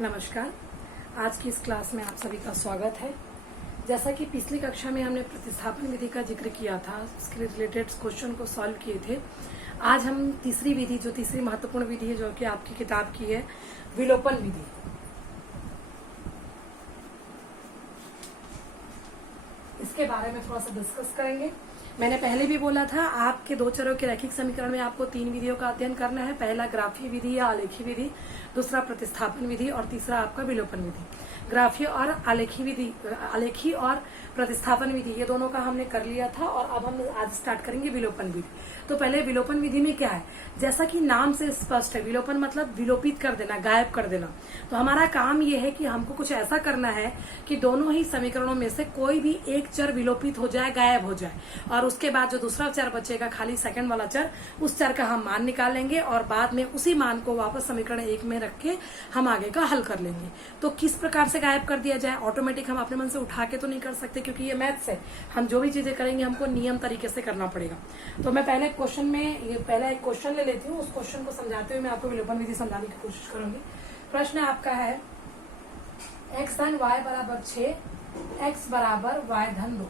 नमस्कार। आज की इस क्लास में आप सभी का स्वागत है। जैसा कि पिछली कक्षा में हमने प्रतिस्थापन विधि का जिक्र किया था, उसके रिलेटेड क्वेश्चन को सॉल्व किए थे। आज हम तीसरी विधि, जो तीसरी महत्वपूर्ण विधि है, जो कि आपकी किताब की है, विलोपन विधि, इसके बारे में थोड़ा सा डिस्कस करेंगे। मैंने पहले भी बोला था, आपके दो चरों के रैखिक समीकरण में आपको 3 विधियों का अध्ययन करना है। पहला ग्राफीय विधि या आलेखी विधि, दूसरा प्रतिस्थापन विधि और तीसरा आपका विलोपन विधि। ग्राफीय और आलेखी विधि, आलेखी और प्रतिस्थापन विधि, ये दोनों का हमने कर लिया था और अब हम आज स्टार्ट करेंगे विलोपन विधि। तो पहले विलोपन विधि में क्या है, जैसा कि नाम से स्पष्ट है, विलोपन मतलब विलोपित कर देना, गायब कर देना। तो हमारा काम ये है कि हमको कुछ ऐसा करना है कि दोनों ही समीकरणों में से कोई भी एक चर विलोपित हो जाए, गायब हो जाए, और उसके बाद जो दूसरा चर बचेगा, खाली सेकंड वाला चर, उस चर का हम मान निकालेंगे और बाद में उसी मान को वापस समीकरण 1 में रख के हम आगे का हल कर लेंगे। तो किस प्रकार से गायब कर दिया जाए, ऑटोमेटिक हम अपने मन से उठा के तो नहीं कर सकते, क्योंकि ये मैथ्स है। हम जो भी चीजें करेंगे हमको नियम तरीके से करना पड़ेगा। तो मैं पहले क्वेश्चन में ये पहला एक क्वेश्चन ले लेती हूँ, उस क्वेश्चन को समझाते हुए मैं आपको विलोपन विधि समझाने की कोशिश करूंगी। प्रश्न आपका है x धन y बराबर 6, x बराबर y धन 2।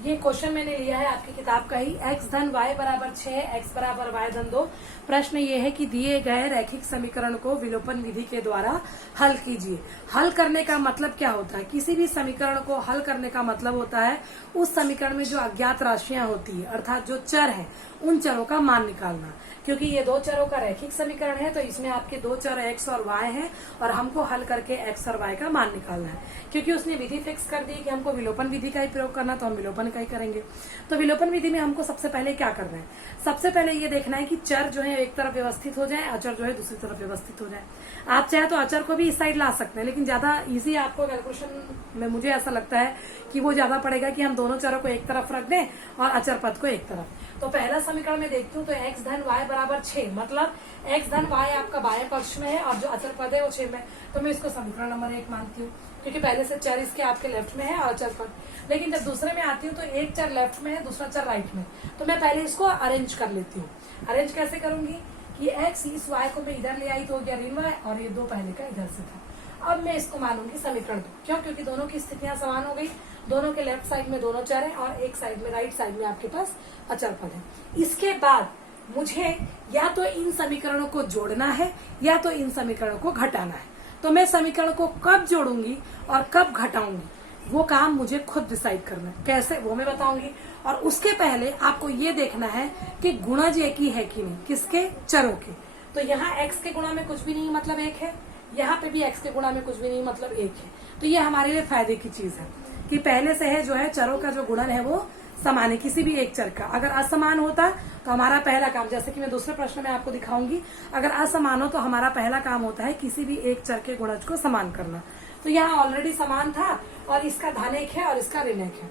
ये क्वेश्चन मैंने लिया है आपकी किताब का ही, x धन y बराबर 6, x बराबर y धन 2। प्रश्न ये है कि दिए गए रैखिक समीकरण को विलोपन विधि के द्वारा हल कीजिए। हल करने का मतलब क्या होता है, किसी भी समीकरण को हल करने का मतलब होता है उस समीकरण में जो अज्ञात राशियां होती है, अर्थात जो चर है, उन चरों का मान निकालना। क्योंकि ये दो चरों का रैखिक समीकरण है, तो इसमें आपके दो चर x और y हैं और हमको हल करके x और y का मान निकालना है। क्योंकि उसने विधि फिक्स कर दी कि हमको विलोपन विधि का ही प्रयोग करना, तो हम विलोपन का ही करेंगे। तो विलोपन विधि में हमको सबसे पहले क्या करना है, सबसे पहले ये देखना है कि चर जो है एक तरफ व्यवस्थित हो जाए, अचर जो है दूसरी तरफ व्यवस्थित हो जाए। आप चाहे तो अचर को भी इस साइड ला सकते हैं, लेकिन ज्यादा इजी आपको कैलकुलेशन में मुझे ऐसा लगता है कि वो ज्यादा पड़ेगा कि हम दोनों चरों को एक तरफ रख दें और अचर पद को एक तरफ। तो पहला समीकरण में देखती हूँ, तो x धन y बराबर 6, मतलब x धन y आपका बाएं पक्ष में है और जो अचर पद है वो 6 में, तो मैं इसको समीकरण नंबर 1 मानती हूँ, क्योंकि पहले से चर इसके आपके लेफ्ट में है और अचर पद। लेकिन जब दूसरे में आती हूँ तो एक चर लेफ्ट में है, दूसरा चर राइट में, तो मैं पहले इसको अरेंज कर लेती हूँ। अरेंज कैसे करूंगी कि x इस y को मैं इधर ले आई तो हो गया ऋण y, और ये 2 पहले का इधर से था। अब मैं इसको मानूंगी समीकरण 2, क्यों, क्योंकि दोनों की स्थितियां समान हो गई। दोनों के लेफ्ट साइड में दोनों चर हैं और एक साइड में, राइट साइड में आपके पास अचर पद है। इसके बाद मुझे या तो इन समीकरणों को जोड़ना है या तो इन समीकरणों को घटाना है। तो मैं समीकरण को कब जोड़ूंगी और कब घटाऊंगी, वो काम मुझे खुद डिसाइड करना है। कैसे, वो मैं बताऊंगी। और उसके पहले आपको ये देखना है कि गुणज एक ही है कि नहीं, किसके, चरों के। तो यहाँ x के गुणा में कुछ भी नहीं, मतलब 1 है, यहाँ पे भी x के गुणा में कुछ भी नहीं, मतलब 1 है। तो ये हमारे लिए फायदे की चीज है कि पहले से है जो है चरों का जो गुणन है वो समान है किसी भी एक चर का। अगर असमान होता तो हमारा पहला काम, जैसे कि मैं दूसरे प्रश्न में आपको दिखाऊंगी, अगर असमान हो तो हमारा पहला काम होता है किसी भी एक चर के गुणज को समान करना। तो यहाँ ऑलरेडी समान था और इसका धन 1 है और इसका ऋण 1 है।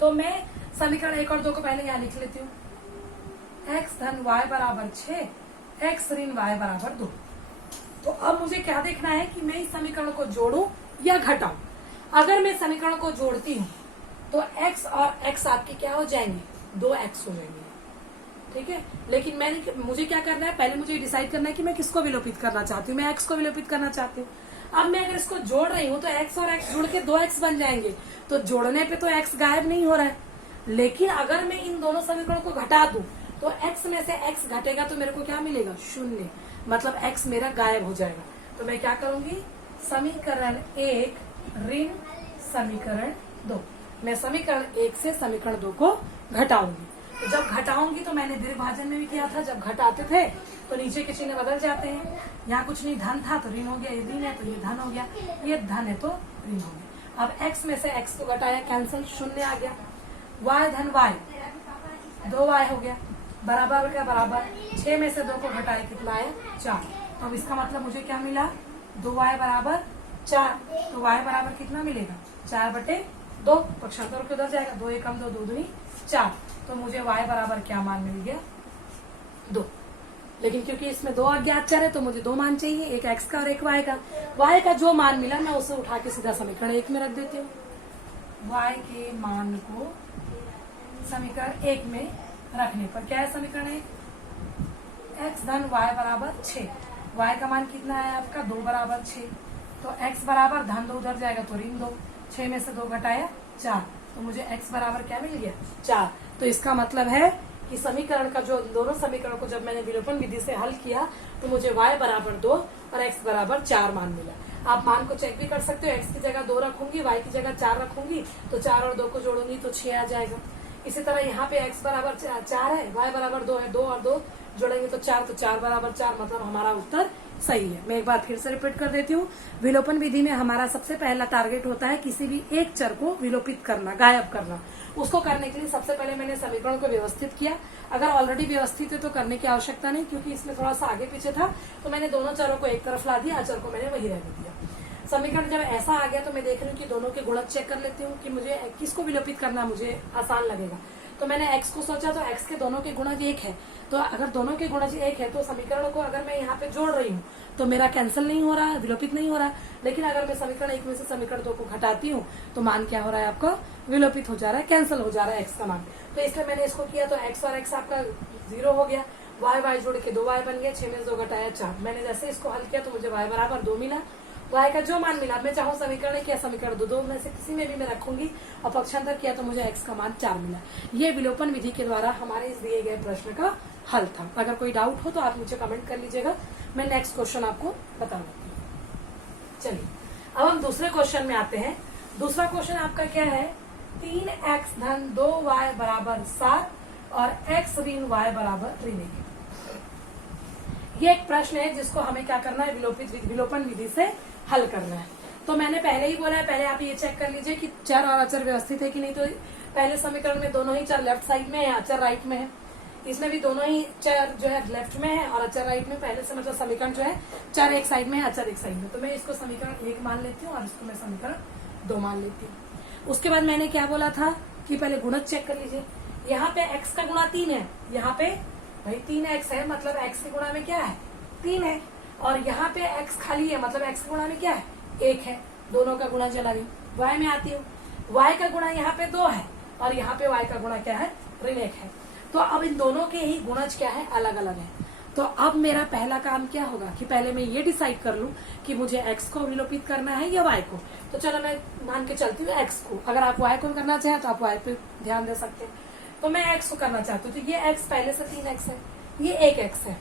तो मैं समीकरण 1 और 2 को पहले यहाँ लिख लेती हूँ। x धन y बराबर 6, x ऋण y बराबर 2। तो अब मुझे क्या देखना है कि मैं इस समीकरण को जोड़ूं या घटाऊं। अगर मैं समीकरण को जोड़ती हूँ तो x और x आपके क्या हो जाएंगे, 2x हो जाएंगे, ठीक है। लेकिन मुझे क्या करना है, पहले मुझे डिसाइड करना है कि मैं किसको विलोपित करना चाहती हूँ। मैं x को विलोपित करना चाहती हूँ। अब मैं अगर इसको जोड़ रही हूँ तो x और x जुड़ के 2x बन जाएंगे, तो जोड़ने पे तो x गायब नहीं हो रहा है। लेकिन अगर मैं इन दोनों समीकरणों को घटा दूं तो x में से x घटेगा तो मेरे को क्या मिलेगा, 0, मतलब x मेरा गायब हो जाएगा। तो मैं क्या करूंगी, समीकरण 1 ऋण समीकरण 2, मैं समीकरण 1 से समीकरण 2 को घटाऊंगी। तो जब घटाऊंगी तो मैंने दीर्घभाजन में भी किया था, जब घटाते थे तो नीचे के चिन्ह बदल जाते हैं। यहाँ कुछ नहीं, धन था तो ऋण हो गया, ये ऋण है तो ये धन हो गया, ये धन है तो ऋण हो गया। अब x में से x को घटाया, कैंसिल, 0 आ गया। y धन y, 2y हो गया, बराबर का बराबर, 6 में से 2 को घटाया, कितना आया, 4। अब इसका मतलब मुझे क्या मिला, 2y बराबर 4। तो y बराबर कितना मिलेगा, 4/2। पक्षांतर को उधर जाएगा, 2 एकम 2, 2 दूनी 4। तो मुझे y बराबर क्या मान मिल गया, 2। लेकिन क्योंकि इसमें 2 अज्ञात चर है तो मुझे 2 मान चाहिए, एक x का और एक y का। y का जो मान मिला मैं उसे उठा के सीधा समीकरण 1 में रख देती हूँ। y के मान को समीकरण 1 में रखने पर क्या है, समीकरण 1, x धन y बराबर 6। y का मान कितना है आपका 2 बराबर 6, तो x बराबर धन 2 उधर जाएगा तो ऋण 2, 6 में से 2 घटाया 4, तो मुझे x बराबर क्या मिल गया 4। तो इसका मतलब है कि समीकरण का जो दोनों समीकरण को जब मैंने विलोपन विधि से हल किया तो मुझे y बराबर 2 और x बराबर 4 मान मिला। आप मान को चेक भी कर सकते हो, x की जगह 2 रखूंगी, y की जगह 4 रखूंगी, तो 4 और 2 को जोड़ूंगी तो 6 आ जाएगा। इसी तरह यहाँ पे x बराबर 4 है, y बराबर 2 है, 2 और 2 जोड़ेंगे तो 4, तो 4 बराबर 4, मतलब हमारा उत्तर सही है। मैं एक बार फिर से रिपीट कर देती हूँ। विलोपन विधि में हमारा सबसे पहला टारगेट होता है किसी भी एक चर को विलोपित करना, गायब करना। उसको करने के लिए सबसे पहले मैंने समीकरण को व्यवस्थित किया। अगर ऑलरेडी व्यवस्थित है तो करने की आवश्यकता नहीं, क्योंकि इसमें थोड़ा सा आगे पीछे था, तो मैंने दोनों चरों को एक तरफ ला दिया, अचर को मैंने वही रहने दिया। समीकरण जब ऐसा आ गया तो मैं देख रही हूँ कि दोनों के गुणज चेक कर लेती हूँ कि मुझे किसको विलोपित करना मुझे आसान लगेगा। तो मैंने x को सोचा तो x के दोनों के गुणज 1 है, तो अगर दोनों के गुणज 1 है तो समीकरण को अगर मैं यहाँ पे जोड़ रही हूँ तो मेरा कैंसिल नहीं हो रहा, विलोपित नहीं हो रहा। लेकिन अगर मैं समीकरण 1 में से समीकरण 2 को घटाती हूँ तो मान क्या हो रहा है आपका विलोपित हो जा रहा है, कैंसिल हो जा रहा है x का मान। तो इसलिए मैंने इसको किया तो x और x आपका 0 हो गया, y जोड़ के 2y बन गया, 6 में 2 घटाया 4। मैंने जैसे इसको हल किया तो मुझे y बराबर 2 मिला, y का जो मान मिला, मैं चाहूँ समीकरण किया समीकरण 2 में से किसी में भी मैं रखूंगी और पक्षांतर किया तो मुझे x का मान 4 मिला। ये विलोपन विधि के द्वारा हमारे इस दिए गए प्रश्न का हल था। अगर कोई डाउट हो तो आप मुझे कमेंट कर लीजिएगा, मैं नेक्स्ट क्वेश्चन आपको बता दूंगी। चलिए अब हम दूसरे क्वेश्चन में आते हैं। दूसरा क्वेश्चन आपका क्या है, 3x धन 2y बराबर 7 और x ऋण y बराबर ऋण 1। ये एक प्रश्न है जिसको हमें क्या करना है, विलोपन विधि से हल करना है। तो मैंने पहले ही बोला है, पहले आप ये चेक कर लीजिए कि चर और अचर व्यवस्थित है कि नहीं। तो पहले समीकरण में दोनों ही चर लेफ्ट साइड में है, अचर राइट में है। इसमें भी दोनों ही चर जो है लेफ्ट में है और अचर राइट में। पहले से मतलब समीकरण जो है चर एक साइड में है, अचर एक साइड में। तो मैं इसको समीकरण 1 मान लेती हूँ और इसको मैं समीकरण 2 मान लेती हूँ। उसके बाद मैंने क्या बोला था कि पहले गुणज चेक कर लीजिए। यहाँ पे x का गुणा 3 है, यहाँ पे भाई 3x है, मतलब x के गुणा में क्या है 3 है, और यहाँ पे x खाली है, मतलब x के गुणा में क्या है 1 है। दोनों का गुणा चला गई। y में आती हूँ, y का गुणा यहाँ पे 2 है और यहाँ पे y का गुणा क्या है ऋण 1 है। तो अब इन दोनों के ही गुणज क्या है, अलग अलग है। तो अब मेरा पहला काम क्या होगा कि पहले मैं ये डिसाइड कर लूं कि मुझे x को विलोपित करना है या y को। तो चलो मैं मान के चलती हूँ x को। अगर आप y को करना चाहें तो आप y पे ध्यान दे सकते हैं। तो मैं x को करना चाहती हूँ, तो ये x पहले से 3x है, ये 1x है।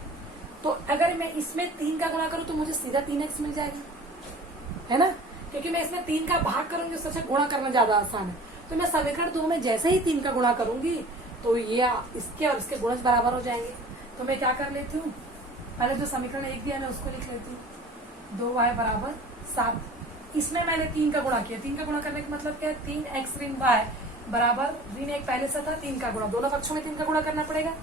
तो अगर मैं इसमें 3 का गुणा करूँ तो मुझे सीधा 3x मिल जाएगा, है ना, क्योंकि मैं इसमें 3 का भाग करूंगी, उससे अच्छा गुणा करना ज्यादा आसान है। तो मैं समीकरण 2 में जैसे ही 3 का गुणा करूंगी तो ये इसके और इसके गुणज बराबर हो जाएंगे। तो मैं क्या कर लेती हूँ, पहले जो समीकरण 1 दिया मैं उसको लिख लेती हूँ, 2y बराबर 7। इसमें मैंने 3 का गुणा किया। 3 का गुणा करने का मतलब क्या है, 3x ऋण y बराबर ऋण 1 पहले से था, 3 का गुणा। दोनों पक्षों में 3 का गुणा करना पड़ेगा,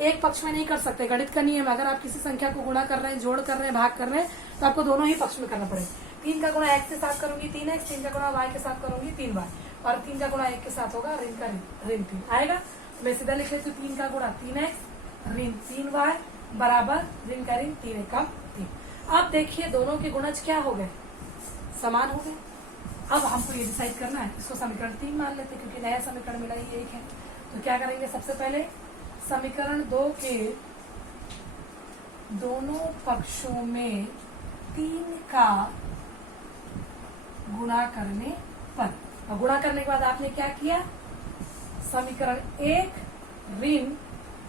एक पक्ष में नहीं कर सकते। गणित का नियम, अगर आप किसी संख्या को गुणा कर रहे हैं, जोड़ कर रहे हैं, भाग कर रहे हैं, तो आपको दोनों ही पक्ष में करना पड़ेगा। 3 का गुणा x के साथ करूंगी 3x, 3 का गुणा y के साथ करूंगी 3y, और 3 का गुणा 1 के साथ होगा ऋण का ऋण 3 आएगा। मैं सीधा लिख लेती हूँ, 3 का गुणा 3x ऋण 3y बराबर ऋण का ऋण 3 का 3। अब देखिए दोनों के गुणज क्या हो गए, समान हो गए। अब हमको ये डिसाइड करना है, इसको समीकरण 3 मान लेते हैं क्योंकि नया समीकरण मिला ही 1 है। तो क्या करेंगे, सबसे पहले समीकरण 2 के दोनों पक्षों में 3 का गुणा करने पर, और गुणा करने के बाद आपने क्या किया, समीकरण 1 ऋण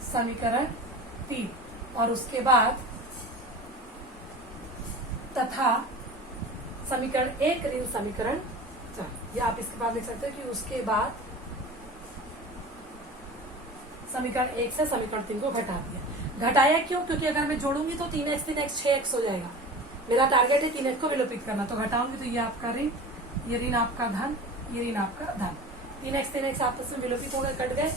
समीकरण 3, और उसके बाद तथा समीकरण 1 ऋण समीकरण 4। या आप इसके बाद लिख सकते हो कि उसके बाद समीकरण 1 से समीकरण 3 को घटा दिया। घटाया क्यों, क्योंकि अगर मैं जोड़ूंगी तो 3x 3x 6x हो जाएगा। मेरा टारगेट है 3x को विलोपित करना, तो घटाऊंगी तो ये आपका ऋण, ये ऋण आपका धन, ये ऋण आपका धन। 3x 3x आपस में विलोपित हो गए, कट गए।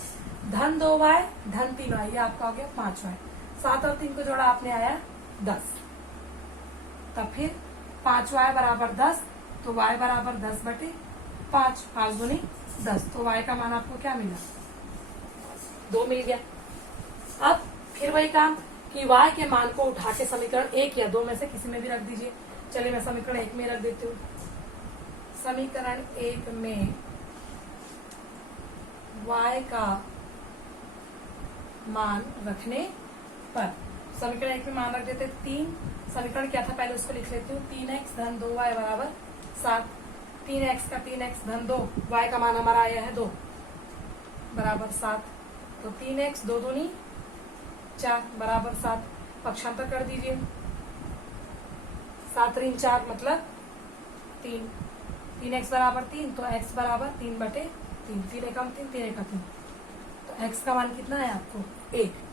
धन 2y धन 3y, ये आपका हो गया 5y। 7 और 3 को जोड़ा आपने आया 10। तब फिर 5y बराबर 10, तो y बराबर 10/5, 5 दूनी 10। तो y का मान आपको क्या मिला, 2 मिल गया। अब फिर वही काम कि y के मान को उठा के समीकरण 1 या 2 में से किसी में भी रख दीजिए। चलिए मैं समीकरण 1 में रख देती हूँ। समीकरण 1 में y का मान रखने पर समीकरण 1 में मान रख देते 3। समीकरण क्या था पहले उसको लिख लेती हूँ। 3x धन 2y बराबर 7। 3x का 3x धन 2, y का मान हमारा आया है 2 बराबर 7। तो 3x 2 दूनी 4 बराबर 7। पक्षांतर कर दीजिए। 7 3 4 मतलब 3। 3x बराबर 3, तो x बराबर 3/3। 3 एकम 3, 3 एकम 3। तो x का मान कितना है आपको 1।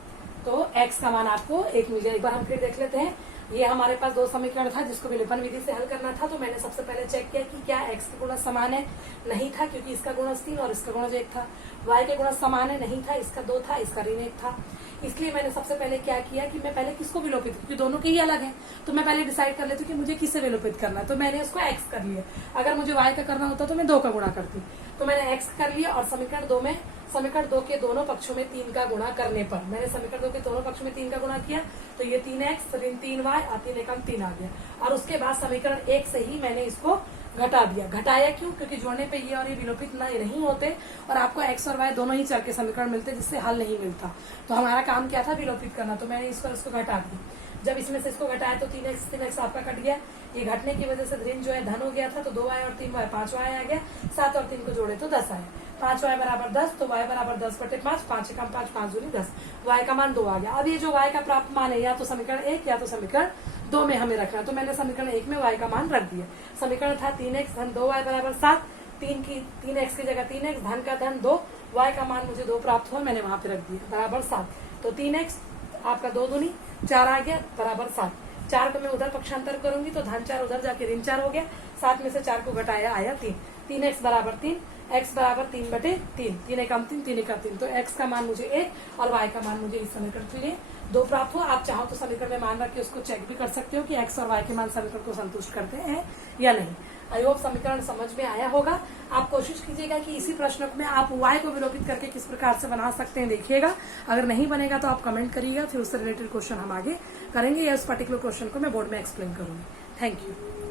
तो x का मान आपको 1 मिल गया। एक बार हम फिर देख लेते हैं। ये हमारे पास दो समीकरण था जिसको विलोपन विधि से हल करना था। तो मैंने सबसे पहले चेक किया कि क्या x के गुणज समान है। नहीं था, क्योंकि इसका गुणज 3 और इसका गुणज 1 था। y के गुणज समान है। नहीं था, इसका 2 था, इसका ऋण 1 था। इसलिए मैंने सबसे पहले क्या किया कि मैं पहले किसको विलोपित, क्योंकि दोनों के ही अलग हैं, तो मैं पहले डिसाइड कर लेती हूँ कि मुझे किससे विलोपित करना है। तो मैंने उसको x कर लिया। अगर मुझे y का करना होता तो मैं 2 का गुणा करती। तो मैंने x कर लिया और समीकरण 2 में समीकरण 2 के दोनों पक्षों में 3 का गुणा करने पर मैंने समीकरण 2 के दोनों पक्षों में 3 का गुणा किया। तो ये 3x ऋण 3y और 3 एकम 3 आ गया। और उसके बाद समीकरण 1 से ही मैंने इसको घटा दिया। घटाया क्यों? क्योंकि जोड़ने पे ये और ये विलोपित नहीं होते और आपको x और y दोनों ही चर के समीकरण मिलते जिससे हल नहीं मिलता। तो हमारा काम क्या था? विलोपित करना। तो मैंने इसको घटा दिया। जब इसमें से इसको घटाया तो 3x आपका कट गया। ये घटने की वजह से ऋण जो है धन हो गया था। तो 2y और 3y 5y आ गया। 7 और 3 को जोड़े तो 10 आया। 5y बराबर 10, तो y बराबर 10/5। 5 एकम 5, 5 दूनी 10। y का मान 2 आ गया। अब ये जो y का प्राप्त मान है या तो समीकरण 1 या तो समीकरण 2 में हमें रखना। तो मैंने समीकरण 1 में y का मान रख दिया। समीकरण था 3x धन 2y बराबर 7। 3x की जगह 3x, धन का धन 2, y का मान मुझे 2 प्राप्त हुआ, मैंने वहां पे रख दिया बराबर 7। तो 3x आपका 2 दूनी 4 आ गया बराबर 7। 4 को मैं उधर पक्षांतर करूंगी तो धन 4 उधर जाके ऋण 4 हो गया। 7 में से 4 को घटाया आया 3। 3x बराबर 3, x बराबर 3/3। 3 एकम 3, 3 एकम 3। तो x का मान मुझे 1 और y का मान मुझे इस समीकरण के लिए 2 प्राप्त हुआ। आप चाहो तो समीकरण में मान रख के उसको चेक भी कर सकते हो कि x और y के मान समीकरण को संतुष्ट करते हैं या नहीं। आई होप समीकरण समझ में आया होगा। आप कोशिश कीजिएगा कि इसी प्रश्न में आप y को विलोपित करके किस प्रकार से बना सकते हैं देखिएगा। अगर नहीं बनेगा तो आप कमेंट करिएगा, फिर उससे रिलेटेड क्वेश्चन हम आगे करेंगे या उस पर्टिकुलर क्वेश्चन को मैं बोर्ड में एक्सप्लेन करूंगी। Thank you.